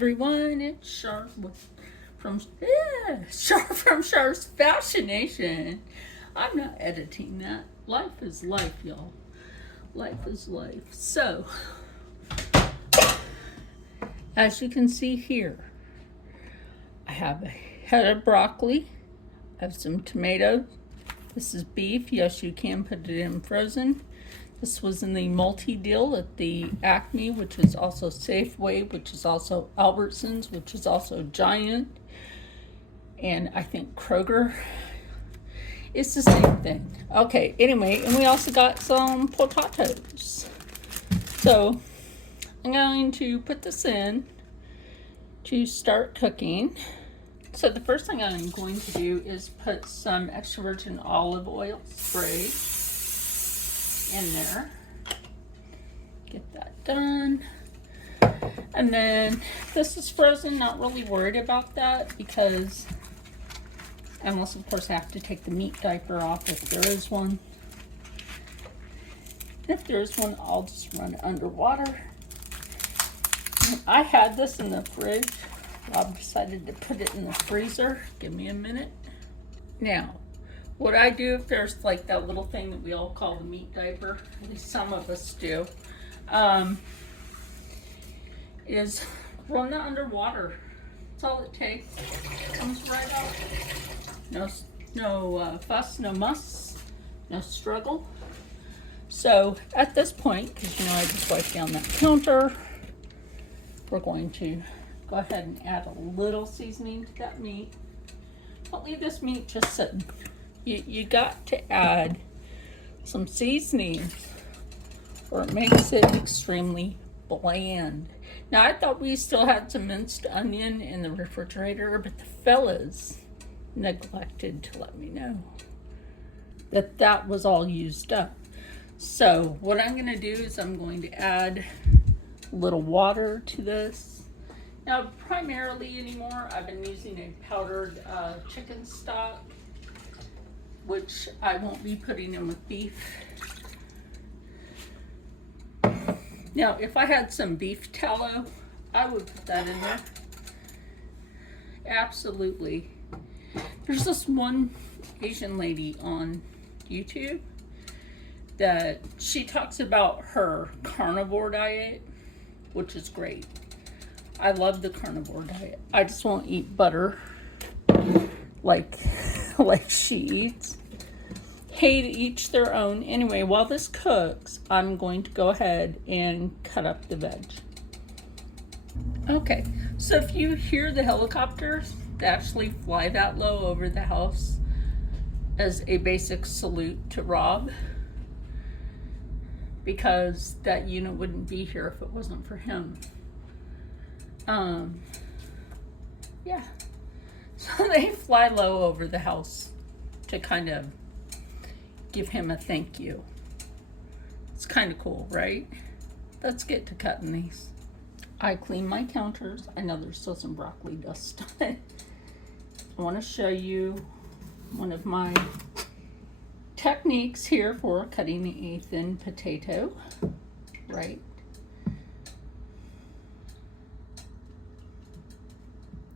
everyone, it's Char from Char's Fascination. I'm not editing that. Life is life, y'all. Life is life. So, as you can see here, I have a head of broccoli. I have some tomatoes. This is beef. Yes, you can put it in frozen. This was in the multi-deal at the Acme, which is also Safeway, which is also Albertsons, which is also Giant. And I think Kroger. It's the same thing. Okay, anyway, and we also got some potatoes. So I'm going to put this in to start cooking. So the first thing I'm going to do is put some extra virgin olive oil spray in there. Get that done. And then this is frozen, not really worried about that because, unless of course I have to take the meat diaper off if there is one. If there is one, I'll just run it underwater. I had this in the fridge. Rob decided to put it in the freezer. Give me a minute. Now, what I do if there's like that little thing that we all call the meat diaper, at least some of us do, is run that underwater. That's all it takes. Comes right out. No fuss, no muss, no struggle. So at this point, because I just wiped down that counter, we're going to go ahead and add a little seasoning to that meat. Don't leave this meat just sitting. You got to add some seasoning or it makes it extremely bland. Now I thought we still had some minced onion in the refrigerator, but the fellas neglected to let me know that that was all used up. So what I'm going to do is I'm going to add a little water to this. Now primarily anymore I've been using a powdered chicken stock, which I won't be putting in with beef. Now, if I had some beef tallow, I would put that in there. Absolutely. There's this one Asian lady on YouTube that she talks about her carnivore diet, which is great. I love the carnivore diet. I just won't eat butter like she eats. Hey, to each their own. Anyway, while this cooks, I'm going to go ahead and cut up the veg. Okay, so if you hear the helicopters, they actually fly that low over the house as a basic salute to Rob, because that unit wouldn't be here if it wasn't for him. Yeah. So they fly low over the house to kind of give him a thank you. It's kind of cool, right? Let's get to cutting these. I cleaned my counters. I know there's still some broccoli dust on it. I want to show you one of my techniques here for cutting a thin potato, right?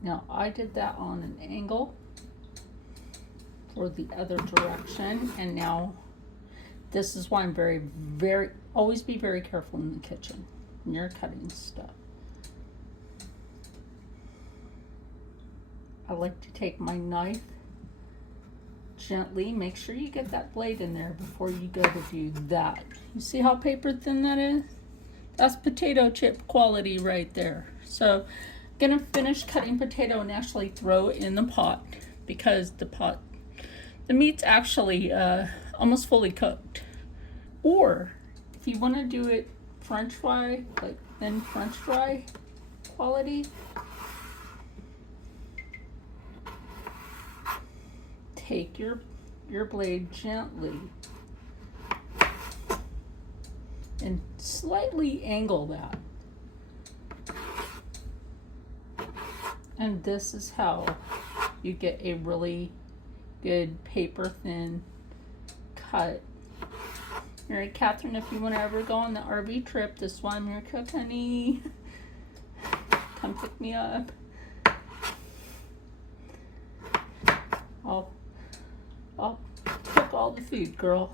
Now I did that on an angle for the other direction, and now this is why I'm always be very careful in the kitchen when you're cutting stuff. I like to take my knife gently. Make sure you get that blade in there before you go to do that. You see how paper thin that is? That's potato chip quality right there. So I'm gonna finish cutting potato and actually throw it in the pot, because the meat's actually almost fully cooked. Or if you want to do it French fry, like thin French fry quality, take your blade gently and slightly angle that. And this is how you get a really good paper thin cut. All right, Catherine, if you want to ever go on the RV trip, this is why I'm your cook, honey. come pick me up. I'll cook all the food, girl.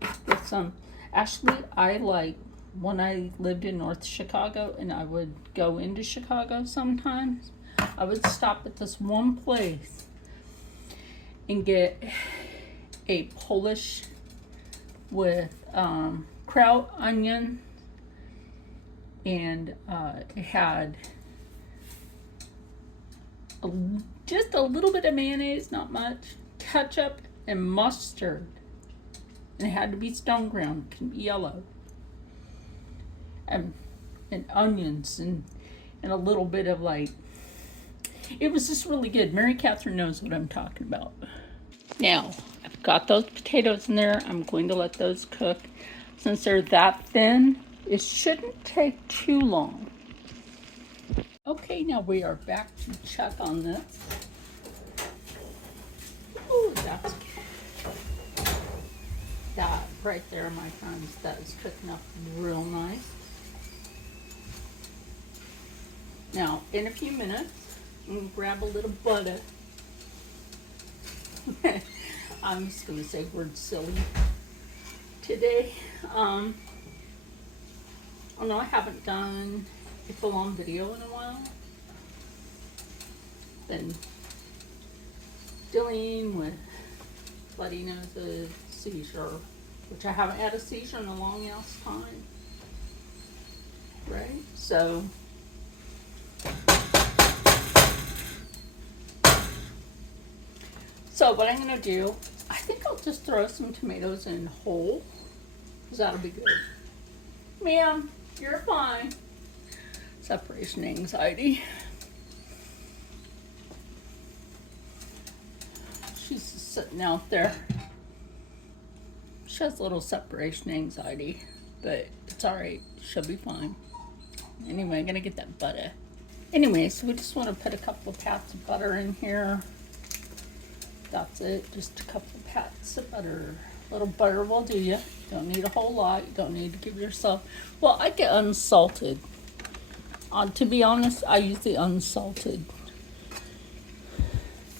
Get some. Actually, I like when I lived in North Chicago and I would go into Chicago sometimes, I would stop at this one place and get a Polish with kraut, onion, and it had just a little bit of mayonnaise, not much, ketchup, and mustard. And it had to be stone ground, it can be yellow. And onions and a little bit of like, it was just really good. Mary Catherine knows what I'm talking about. Now, I've got those potatoes in there. I'm going to let those cook. Since they're that thin, it shouldn't take too long. Okay, now we are back to check on this. Ooh, that's good. That right there, my friends, that is cooking up real nice. Now, in a few minutes, I'm going to grab a little butter. I'm just going to say word silly today. Oh no, I haven't done a full-on video in a while. Been dealing with bloody noses, seizure, which I haven't had a seizure in a long ass time. Right? So what I'm going to do, I think I'll just throw some tomatoes in whole, because that'll be good. Ma'am, you're fine. Separation anxiety. She's just sitting out there. She has a little separation anxiety, but it's alright. She'll be fine. Anyway, I'm going to get that butter. Anyway, so we just want to put a couple of pats of butter in here. That's it, just a couple of pats of butter. A little butter will do you. Don't need a whole lot. You don't need to give yourself. Well, I get unsalted. To be honest, I use the unsalted.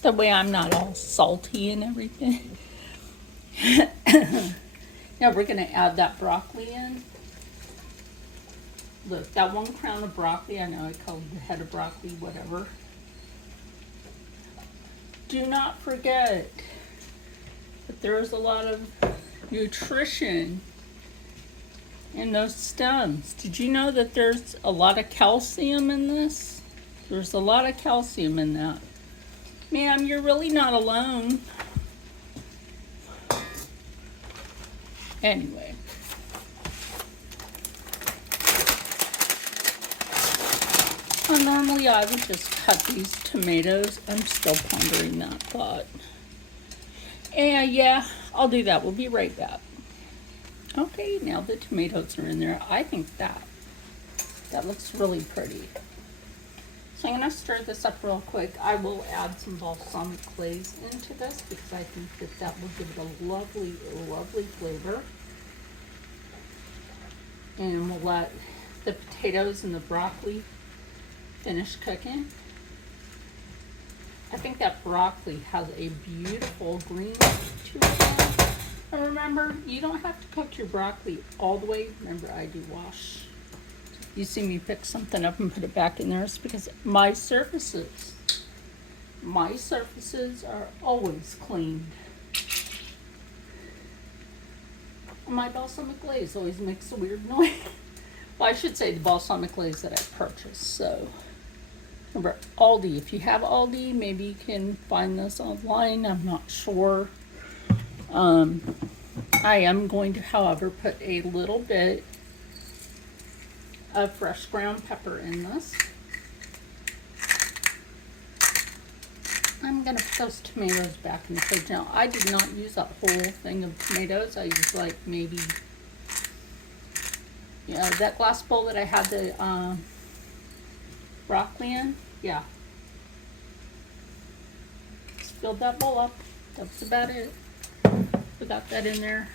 That way I'm not all salty and everything. Now we're going to add that broccoli in. Look, that one crown of broccoli, I know I called the head of broccoli, whatever. Do not forget that there's a lot of nutrition in those stems. Did you know that there's a lot of calcium in this? There's a lot of calcium in that. Ma'am, you're really not alone. Anyway. Well, normally I would just cut these tomatoes. I'm still pondering that thought. And yeah, I'll do that. We'll be right back. Okay, now the tomatoes are in there. I think that looks really pretty. So I'm going to stir this up real quick. I will add some balsamic glaze into this because I think that will give it a lovely, lovely flavor. And we'll let the potatoes and the broccoli finish cooking. I think that broccoli has a beautiful green to it. And remember, you don't have to cook your broccoli all the way. Remember, I do wash. You see me pick something up and put it back in there. It's because my surfaces are always cleaned. And my balsamic glaze always makes a weird noise. Well, I should say the balsamic glaze that I purchased. So remember, Aldi. If you have Aldi, maybe you can find this online. I'm not sure. I am going to, however, put a little bit of fresh ground pepper in this. I'm going to put those tomatoes back in the fridge. Now, I did not use that whole thing of tomatoes. I used like maybe, that glass bowl that I had the broccoli in. Yeah. Just filled that bowl up. That's about it. We got that in there.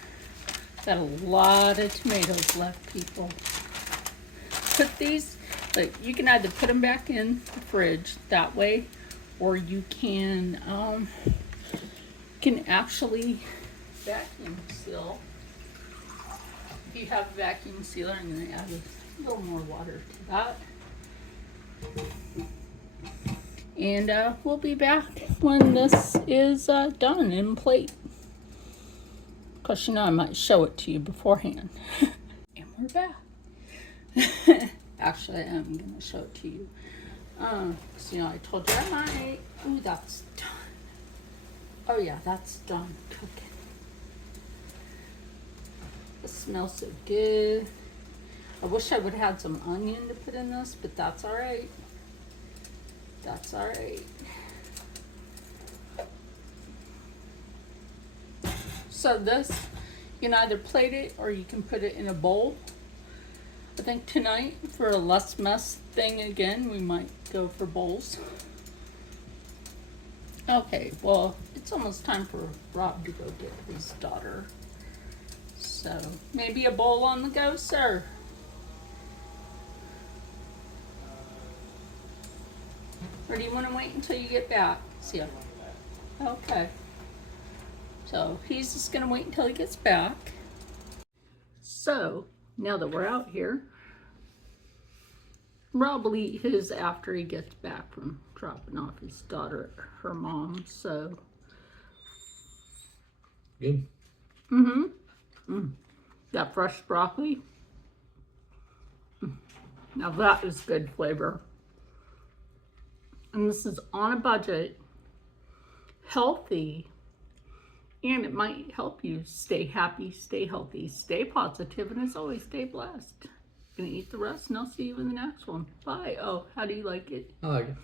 Got a lot of tomatoes left, people. put these, like, you can either put them back in the fridge that way, or you can actually vacuum seal. If you have a vacuum sealer, I'm going to add a little more water to that. And we'll be back when this is done in plate. Because you know I might show it to you beforehand. And we're back. Actually, I am going to show it to you. So, you know, I told you I might. Ooh, that's done. Oh yeah, that's done cooking. It smells so good. I wish I would have had some onion to put in this, but that's all right. That's all right. So this, you can either plate it or you can put it in a bowl. I think tonight, for a less mess thing again, we might go for bowls. Okay, well, it's almost time for Rob to go get his daughter. So, maybe a bowl on the go, sir. Or do you want to wait until you get back? See ya. Okay. So, he's just going to wait until he gets back. So, now that we're out here, Rob will eat his after he gets back from dropping off his daughter at her mom, so. Good. That fresh broccoli. Now that is good flavor. And this is on a budget, healthy, and it might help you stay happy, stay healthy, stay positive, and as always, stay blessed. Gonna eat the rest, and I'll see you in the next one. Bye. Oh, how do you like it? I like it.